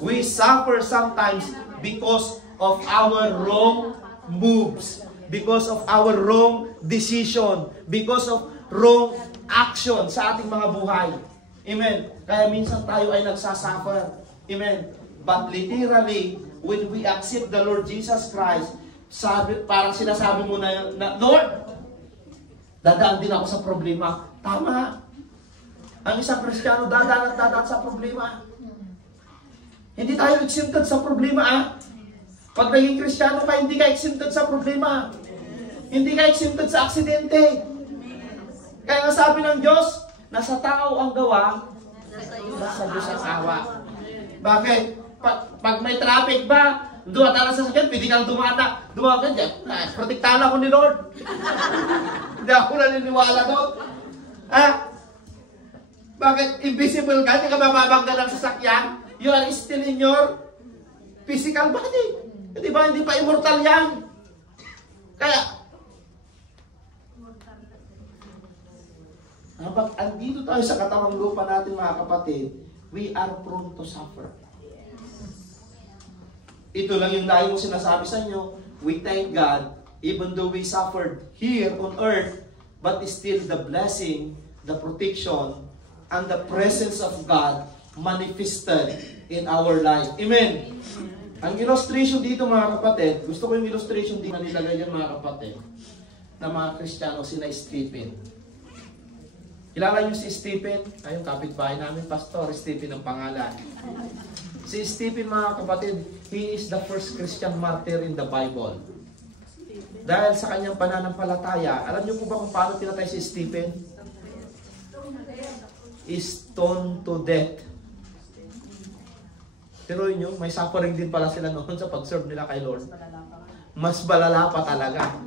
We suffer sometimes because of our wrong moves, because of our wrong decision, because of wrong action sa ating mga buhay. Amen. Kaya minsan tayo ay nagsasuffer. Amen. But literally, when we accept the Lord Jesus Christ, parang sinasabi mo na, Lord, dadaan din ako sa problema. Tama. Ang isang Kristiyano dadaan sa problema. Hindi tayo exempted sa problema. Pag naging Kristiyano ka, hindi ka exempted sa problema. Hindi ka exempted sa aksidente. Kaya nga sabi ng Diyos, nasa tao ang gawa, nasa Diyos ang awa. Bakit? Pag may traffic ba, dumaan ka sa sakyan, pwede kang dumaan ka dyan. Protektahan ako ni Lord. Hindi ako naniniwala doon. Bakit? Invisible ka, hindi ka mababangga ng sasakyan. You are still in your physical body. Di ba? Hindi pa immortal yan. Kaya, kapag andito tayo sa katawang lupa natin mga kapatid, we are prone to suffer. Ito lang yung layo kong sinasabi sa inyo. We thank God, even though we suffered here on earth, but still the blessing, the protection, and the presence of God manifested in our life. Amen. Ang illustration dito mga kapatid, gusto ko yung illustration dito na nilagay dyan mga kapatid, na mga Kristiyano, sina Stephen. Kilala niyo si Stephen? Ay, yung kapitbahay namin, Pastor Stephen ang pangalan. Si Stephen mga kapatid, he is the first Christian martyr in the Bible. Dahil sa kanyang pananampalataya, alam niyo po ba kung paano pinatay si Stephen? Stoned to death. Pero yun, may suffering din pala sila noon sa pag-serve nila kay Lord. Mas balala pa talaga.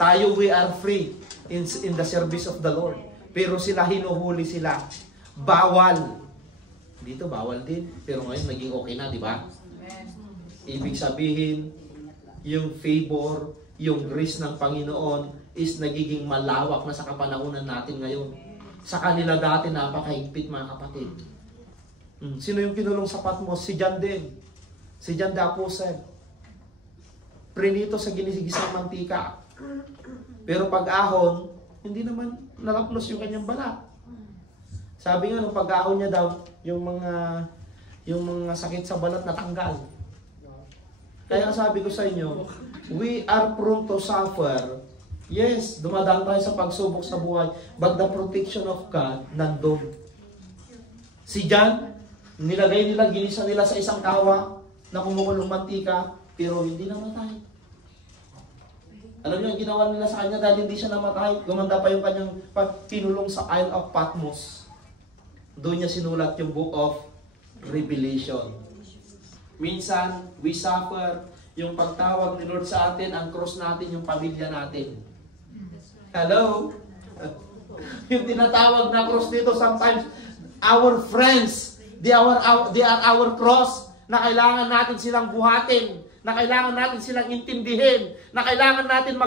Tayo, we are free in the service of the Lord. Pero sila, hinuhuli sila. Bawal. Dito, bawal din. Pero ngayon, naging okay na, di ba? Ibig sabihin, yung favor, yung grace ng Panginoon is nagiging malawak na sa kapanahunan natin ngayon. Sa kanila dati, napakahigpit mga kapatid. Sino yung kinulong sa Patmos? Si John din. Si John the Apostle. Prinito sa ginigisang mantika. Pero pag ahon, hindi naman nalaplos yung kanyang balat. Sabi nga, nung pag-ahon niya daw, yung mga sakit sa balat natanggal. Kaya sabi ko sa inyo, we are prone to suffer. Yes, dumadaan tayo sa pagsubok sa buhay, but the protection of God nandun. Si John, nilagay nila, ginisa nila sa isang kawa na kumukulong mantika, pero hindi namatay. Alam niyo, ang ginawa nila sa kanya dahil hindi siya namatay, gumanda pa yung kanyang pinulong sa Isle of Patmos. Doon niya sinulat yung Book of Revelation. Minsan, we suffer. Yung pagtawag ni Lord sa atin, ang cross natin, yung pamilya natin. Hello? Yung tinatawag na cross dito, sometimes, our friends, they are our cross, na kailangan natin silang buhatin, na kailangan natin silang intindihin, na kailangan natin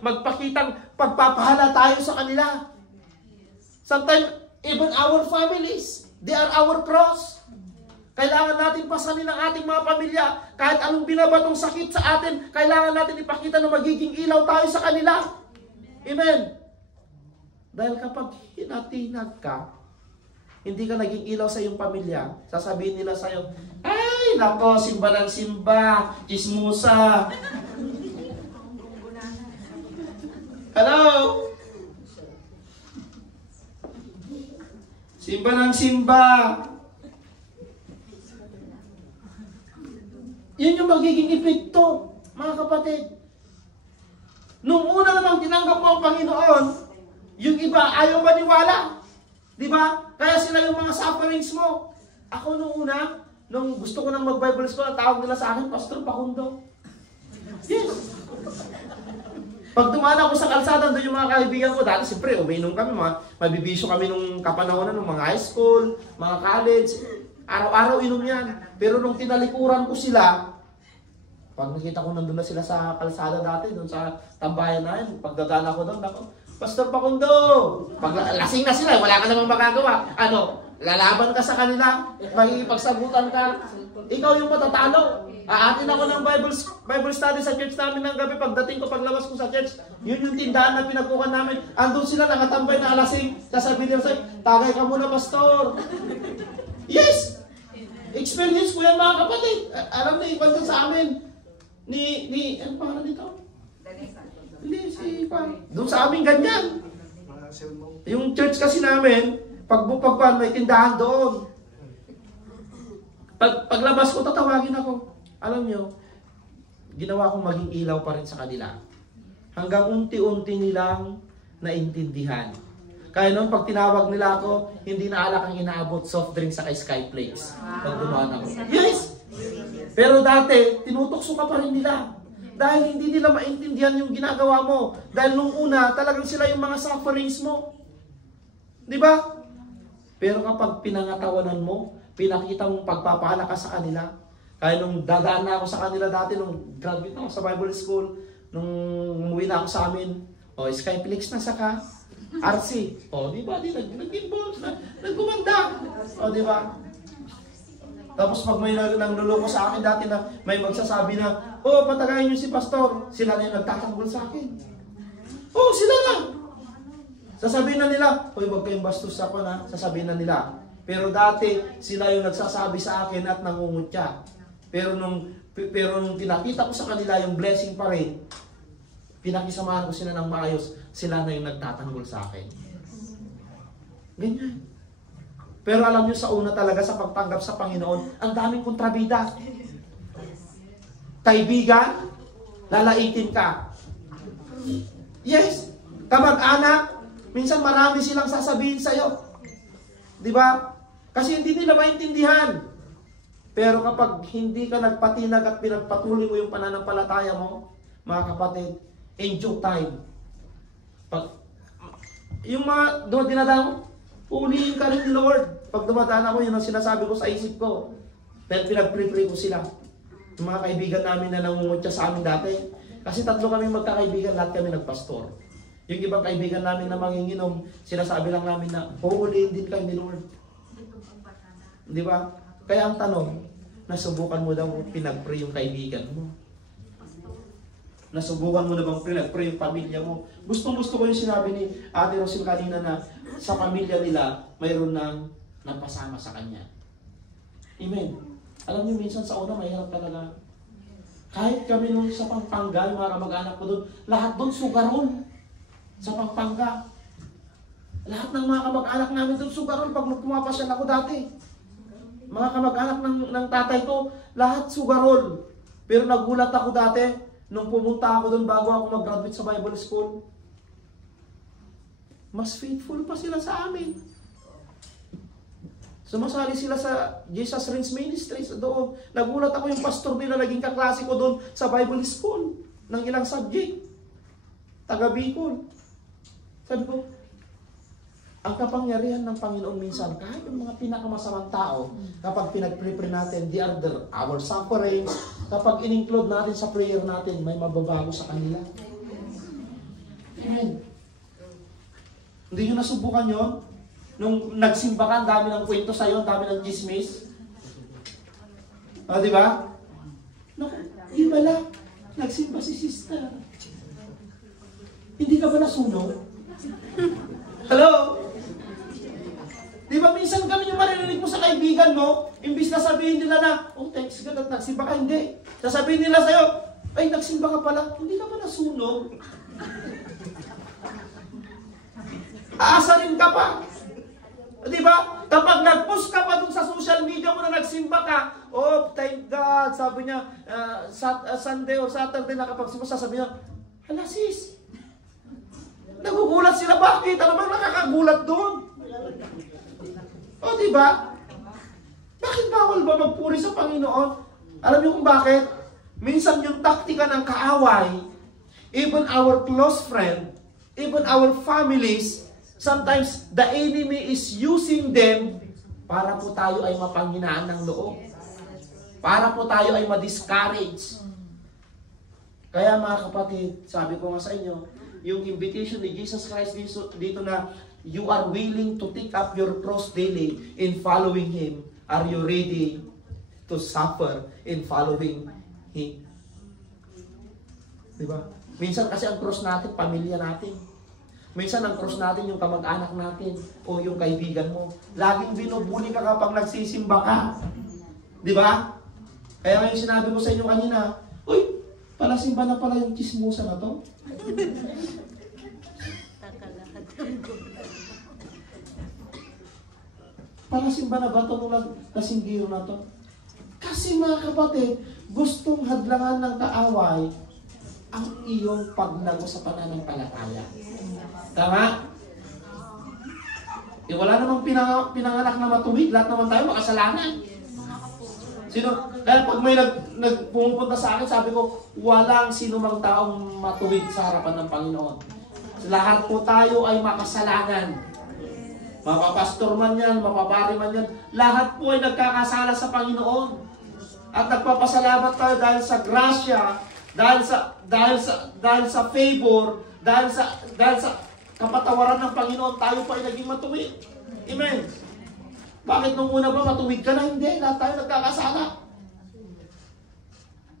magpakitang pagpapahala tayo sa kanila. Sometimes, even our families, they are our cross. Kailangan natin pasanin ang ating mga pamilya. Kahit anong binabatong sakit sa atin, kailangan natin ipakita na magiging ilaw tayo sa kanila. Amen. Dahil kapag hinatinag ka, hindi ka naging ilaw sa iyong pamilya, sasabihin nila sa iyo, ay, nako, simba ng simba, chismusa. Hello? Simba ng simba. Yun yung magiging epekto, mga kapatid. Nung una namang tinanggap mo ang Panginoon, yung iba ayaw maniwala. Di ba? Kaya sila yung mga sufferings mo. Ako nung una, nung gusto ko nang mag-Bible school, ang tawag nila sa akin, Pastor Pakundo. Yes. Pag dumaan ako sa kalsada, doon yung mga kaibigan ko, dati siyempre, umiinom kami, mabibisyo kami nung kapanahonan, ng mga high school, mga college, araw-araw inom yan. Pero nung tinalikuran ko sila, pag nakita ko nandun na sila sa kalsada dati, doon sa tambayan na yun, pagdadaan ako doon, ako, Pastor Pakundo! Pag lasing na sila, wala ka namang magagawa. Ano? Lalaban ka sa kanila, makikipagsagutan ka, ikaw yung matatalo. Aatin ako ng Bible study sa church namin ng gabi. Pagdating ko, paglabas ko sa church, yun yung tindahan na pinagkukan namin. Andun sila nakatambay na alasing. Sasabihin nila sa'yo, tagay ka muna, pastor. Yes! Experience ko yan, mga kapatid. Alam na, iba dun sa amin. Ano pangalan nito? Hindi, doon sa amin ganyan. Yung church kasi namin, pagbupagpan, may tindahan doon. Paglabas ko, tatawagin ako. Alam nyo, ginawa kong maging ilaw pa rin sa kanila. Hanggang unti-unti nilang naintindihan. Kaya noon, pag tinawag nila ako, hindi na alak ang inaabot, soft drink sa Skyflakes. Pag dumaan ako. Yes! Pero dati, tinutokso ka pa rin nila. Dahil hindi nila maintindihan yung ginagawa mo. Dahil nung una, talagang sila yung mga sufferings mo. Di ba? Pero kapag pinangatawanan mo, pinakita mong pagpapala ka sa kanila. Kaya nung dadaan na ako sa kanila dati, nung graduate ako sa Bible School, nung umuwi na ako sa amin, Skyflakes na saka, RC. Di ba? Nag-involve na, nagkumanda. Di ba? Tapos pag may nangluloko sa akin dati na may magsasabi na, patagayin niyo si pastor, sila na yung nagtatanggol sa akin. Sila na. Sasabihin na nila, huwag kayong bastos sa na, sasabihin na nila. Pero dati, sila yung nagsasabi sa akin at nangungutya. Pero nung pinakita ko sa kanila yung blessing pa rin, pinakisamahan ko sila ng maayos, sila na yung nagtatanggol sa akin. Ganyan. Pero alam nyo, sa una talaga sa pagtanggap sa Panginoon, ang daming kontrabida. Kaibigan, lalaitin ka. Yes, kamag-anak, minsan marami silang sasabihin sa'yo. Di ba? Kasi hindi nila maintindihan. Pero kapag hindi ka nagpatinag at pinagpatuloy mo yung pananampalataya mo, mga kapatid, in due time, yung mga dinadaan, ulihin ka rin ni Lord. Pag dumadaan ako, yun ang sinasabi ko sa isip ko. Dahil pinag-pray ko sila. Yung mga kaibigan namin na nangungutya sa amin dati. Kasi 3 kami magkakaibigan, lahat kami nagpastor. Yung ibang kaibigan namin na manginginom, sinasabi lang namin na, uulihin din kayo ni Lord. Di ba? Kaya ang tanong, nasubukan mo daw pinag-pray yung kaibigan mo? Nasubukan mo na bang pinag-pray yung pamilya mo? Gustong-gusto ko yung sinabi ni Ate Rosin kanina na sa pamilya nila, mayroon nang napasama sa kanya. Amen. Alam niyo, minsan sa una, mahirap talaga. Kahit kami nung sa Pampanga, yung mga kamag-anak ko doon, lahat doon sugaron. Sa Pampanga. Lahat ng mga kamag-anak namin doon sugaron pag pumapasyal ako dati. Mga kamag-anak ng tatay ko, lahat sugarol. Pero nagulat ako dati, nung pumunta ako doon bago ako mag-graduate sa Bible School, mas faithful pa sila sa amin. Sumasali sila sa Jesus Reigns Ministries doon. Nagulat ako yung pastor nila, naging kaklase ko doon sa Bible School ng ilang subject. Taga Bicol. Sabi ko, ang kapangyarihan ng Panginoon minsan, kahit yung mga pinakamasamang tao, kapag pinag-pray natin, our sufferings, kapag in-include natin sa prayer natin, may mababago sa kanila. Amen. Hindi nyo nasubukan yun? Nung nagsimba ka, ang dami ng kwento sa'yo, ang dami ng chismis. Di ba? Naku, iba lang. Nagsimba si sister. Hindi ka ba nasunog? Hello? Di ba minsan kami yung maririnig mo sa kaibigan mo, imbis na sabihin nila na, thanks God at nagsimba ka, hindi. Sasabihin nila sa'yo, ay, nagsimba ka pala, hindi ka ba nasunog? Aasarin ka pa. Di ba? Kapag nag-post ka pa dun sa social media mo na nagsimba ka, thank God, sabi niya, Sunday or Saturday nakapagsimba, sasabihin niya, hala sis, nagugulat sila, bakit? Ano bang nakakagulat doon? Di ba? Bakit bawal ba magpuri sa Panginoon? Alam niyo kung bakit? Minsan yung taktika ng kaaway, even our close friend, even our families, sometimes the enemy is using them para po tayo ay mapanghinaan ng loob. Para po tayo ay ma-discourage. Kaya mga kapatid, sabi ko nga sa inyo, yung invitation ni Jesus Christ dito na you are willing to take up your cross daily in following Him? Are you ready to suffer in following Him? Diba? Minsan kasi ang cross natin, pamilya natin. Minsan ang cross natin yung kamag-anak natin o yung kaibigan mo. Laging binubuli ka kapag nagsisimba ka. Diba? Kaya ngayon sinabi ko sa inyo kanina, uy, palasimba na pala yung chismosa na to. Palasimba na ba ito mula kasinggiro na to? Kasi mga kapatid, gustong hadlangan ng kaaway ang iyong paglago sa pananampalataya. Tama? Wala namang pinanganak na matuwid. Lahat naman tayo makasalanan. Kaya pag may pumupunta sa akin, sabi ko, walang sino mang taong matuwid sa harapan ng Panginoon. Lahat po tayo ay makasalanan. Mapapastor man yan, mapapari man yan, lahat po ay nagkakasala sa Panginoon. At nagpapasalamat tayo dahil sa grasya, dahil sa favor, dahil sa kapatawaran ng Panginoon, tayo pa ay naging matuwid. Amen. Bakit nung una ba matuwid ka na? Hindi, lahat tayo nagkakasala.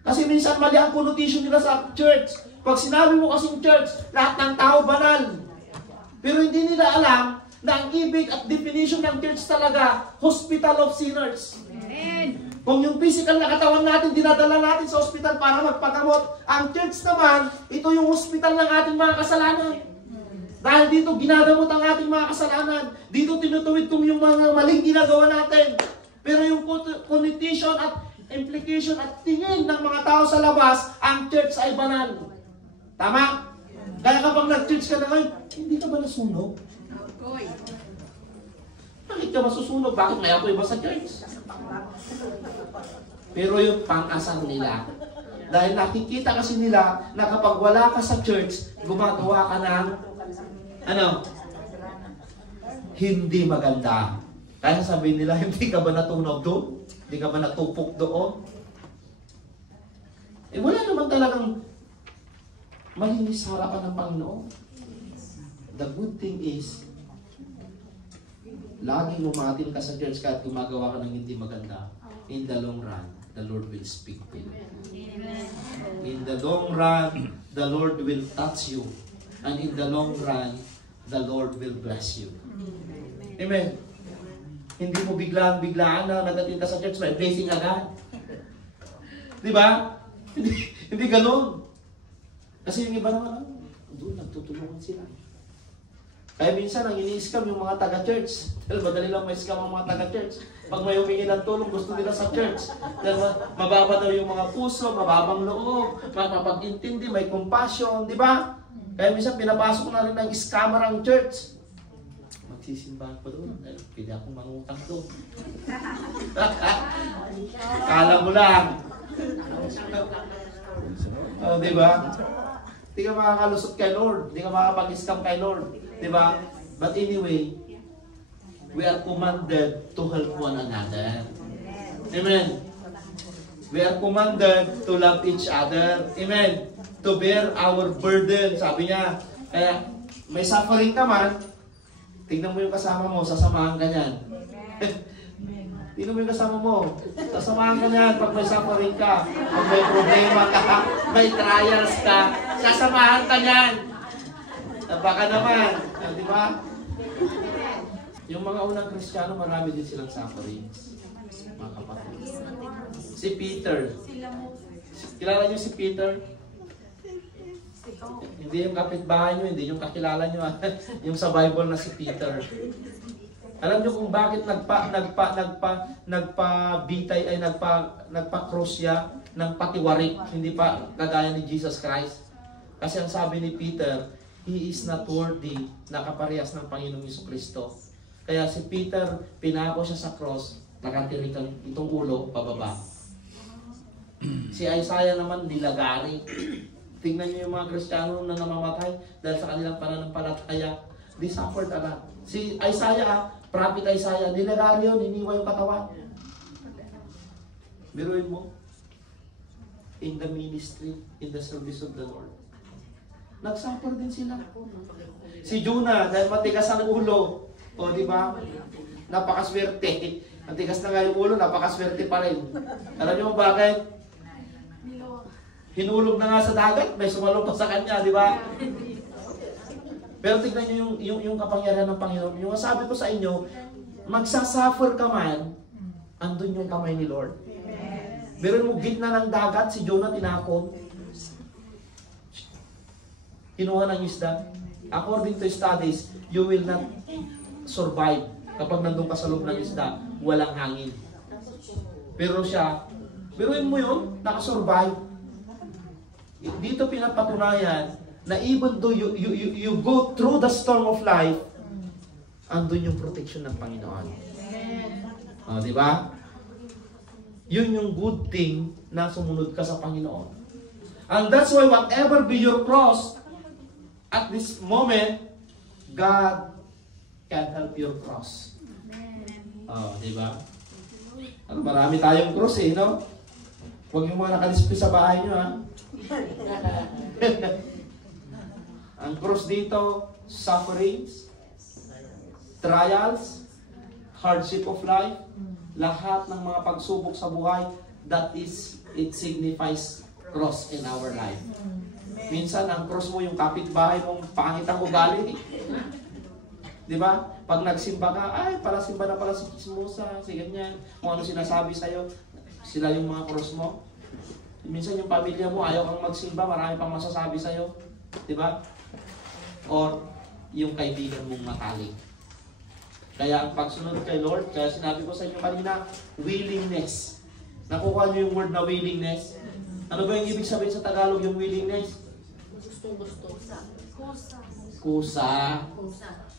Kasi minsan mali ang connotation nila sa church. Pag sinabi mo kasing church, lahat ng tao banal. Pero hindi nila alam na ang ibig at definition ng church talaga, hospital of sinners. Amen. Kung yung physical na katawan natin, dinadala natin sa hospital para magpagamot. Ang church naman, ito yung hospital ng ating mga kasalanan. Dahil dito ginagamot ang ating mga kasalanan. Dito tinutuwid kung yung mga maling ginagawa natin. Pero yung connotation at implication at tingin ng mga tao sa labas, ang church ay banal. Tama? Kaya kapag nag-church ka na ngayon, hindi ka ba nasunog? Bakit ka masusunog? Bakit may ako iba sa church? Pero yung pang-asar nila. Dahil nakikita kasi nila na kapag wala ka sa church, gumagawa ka ng hindi maganda. Kaya sabihin nila, hindi ka ba natunog doon? Hindi ka ba natupok doon? Wala naman talagang malinis sa harapan ng Panginoon. The good thing is, laging umatin ka sa church kahit gumagawa ka ng hindi maganda. In the long run, the Lord will speak to you. In the long run, the Lord will touch you. And in the long run, the Lord will bless you. Amen. Hindi mo biglaan na nagating ka sa church, may blessing agad. Di ba? Hindi ganun. Kasi yung iba naman, doon nagtutulungan sila. Kaya minsan, ang ini-scam yung mga taga-church. Dahil madali lang may scam ang mga taga-church. Pag may humingi ng tulong, gusto nila sa church. Dahil mababa daw yung mga puso, mababang loob, mapapag-intindi, may compassion, di ba? Kaya minsan, pinapasok na rin ng scammer ang church. Magsisimbahan ko doon. Dahil pwede akong mangutang doon. Kala mo lang. Oh, di ba? Hindi ka makakalusot kay Lord. Hindi ka makakapag-scam kay Lord. Diba? But anyway, we are commanded to help one another. Amen. We are commanded to love each other. Amen. To bear our burden. Sabi niya, may suffering ka man, tignan mo yung kasama mo, sasamahan ka niyan. Tignan mo yung kasama mo, sasamahan ka niyan pag may suffering ka, pag may problema ka, may trials ka, sasamahan ka niyan. Baka naman, di ba? Yung mga unang Kristiyano, marami din silang sufferings. Mga kapatid. Si Peter. Kilala niyo si Peter? Hindi yung kapitbahay niyo, hindi yung kakilala niyo. Yung sa Bible na si Peter. Alam niyo kung bakit nagpa-bitay ay nagpa-cross siya ng patiwarik, hindi pa kagaya ni Jesus Christ. Kasi ang sabi ni Peter, he is not worthy na kaparehas ng Panginoong Jesucristo. Kaya si Peter, pinako siya sa cross, nakatirik itong ulo, pababa. Si Isaiah naman, nilagari. Tingnan niyo yung mga Kristiyano na namamatay dahil sa kanilang pananampalataya. They suffered a lot. Si Isaiah, prophet Isaiah, nilagari yun, iniwa yung katawan. Biruin mo, in the ministry, in the service of the Lord. Nagsuffer din sila. Si Jonah, dahil matigas ang ulo, o di ba? Napakaswerte. Matigas na nga yung ulo, napakaswerte pa rin. Alam niyo bakit? Hinulog na nga sa dagat, may sumalong pa sa kanya, di ba? Pero tignan niyo yung kapangyarihan ng Panginoon. Yung sabi ko sa inyo, magsasuffer ka man, andun yung kamay ni Lord. Pero mo gitna ng dagat, si Jonah tinapon. Kinuha ng isda. According to studies, you will not survive kapag nandun ka sa loob ng isda, walang hangin. Pero siya, biruin mo yun, nakasurvive. Dito pinapatunayan na even though you go through the storm of life, andun yung protection ng Panginoon. Di ba? Yun yung good thing na sumunod ka sa Panginoon. And that's why whatever be your cross, at this moment, God can help your cross. Di ba? Marami tayong cross no? Huwag yung mga nakalispis sa bahay nyo, ha? Ang cross dito, sufferings, trials, hardship of life, lahat ng mga pagsubok sa buhay, it signifies cross in our life. Minsan, ang cross mo, yung kapitbahay mong pangit ang ugali. Di ba? Pag nagsimba ka, ay, simba na pala si Chismosa, si ganyan. Kung ano sinasabi sa'yo, sila yung mga cross mo. Minsan yung pamilya mo, ayaw kang magsimba, marami pang masasabi sa'yo. Di ba? Or yung kaibigan mong matalik. Kaya ang pagsunod kay Lord, kaya sinabi ko sa inyo kanina, willingness. Nakuha niyo yung word na willingness? Ano ba yung ibig sabihin sa Tagalog yung willingness? Gusto. Kusa.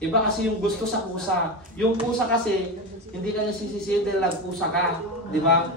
Iba kasi yung gusto sa kusa. Yung kusa kasi, hindi ka nasisisi dahil nagkusa ka. Di ba?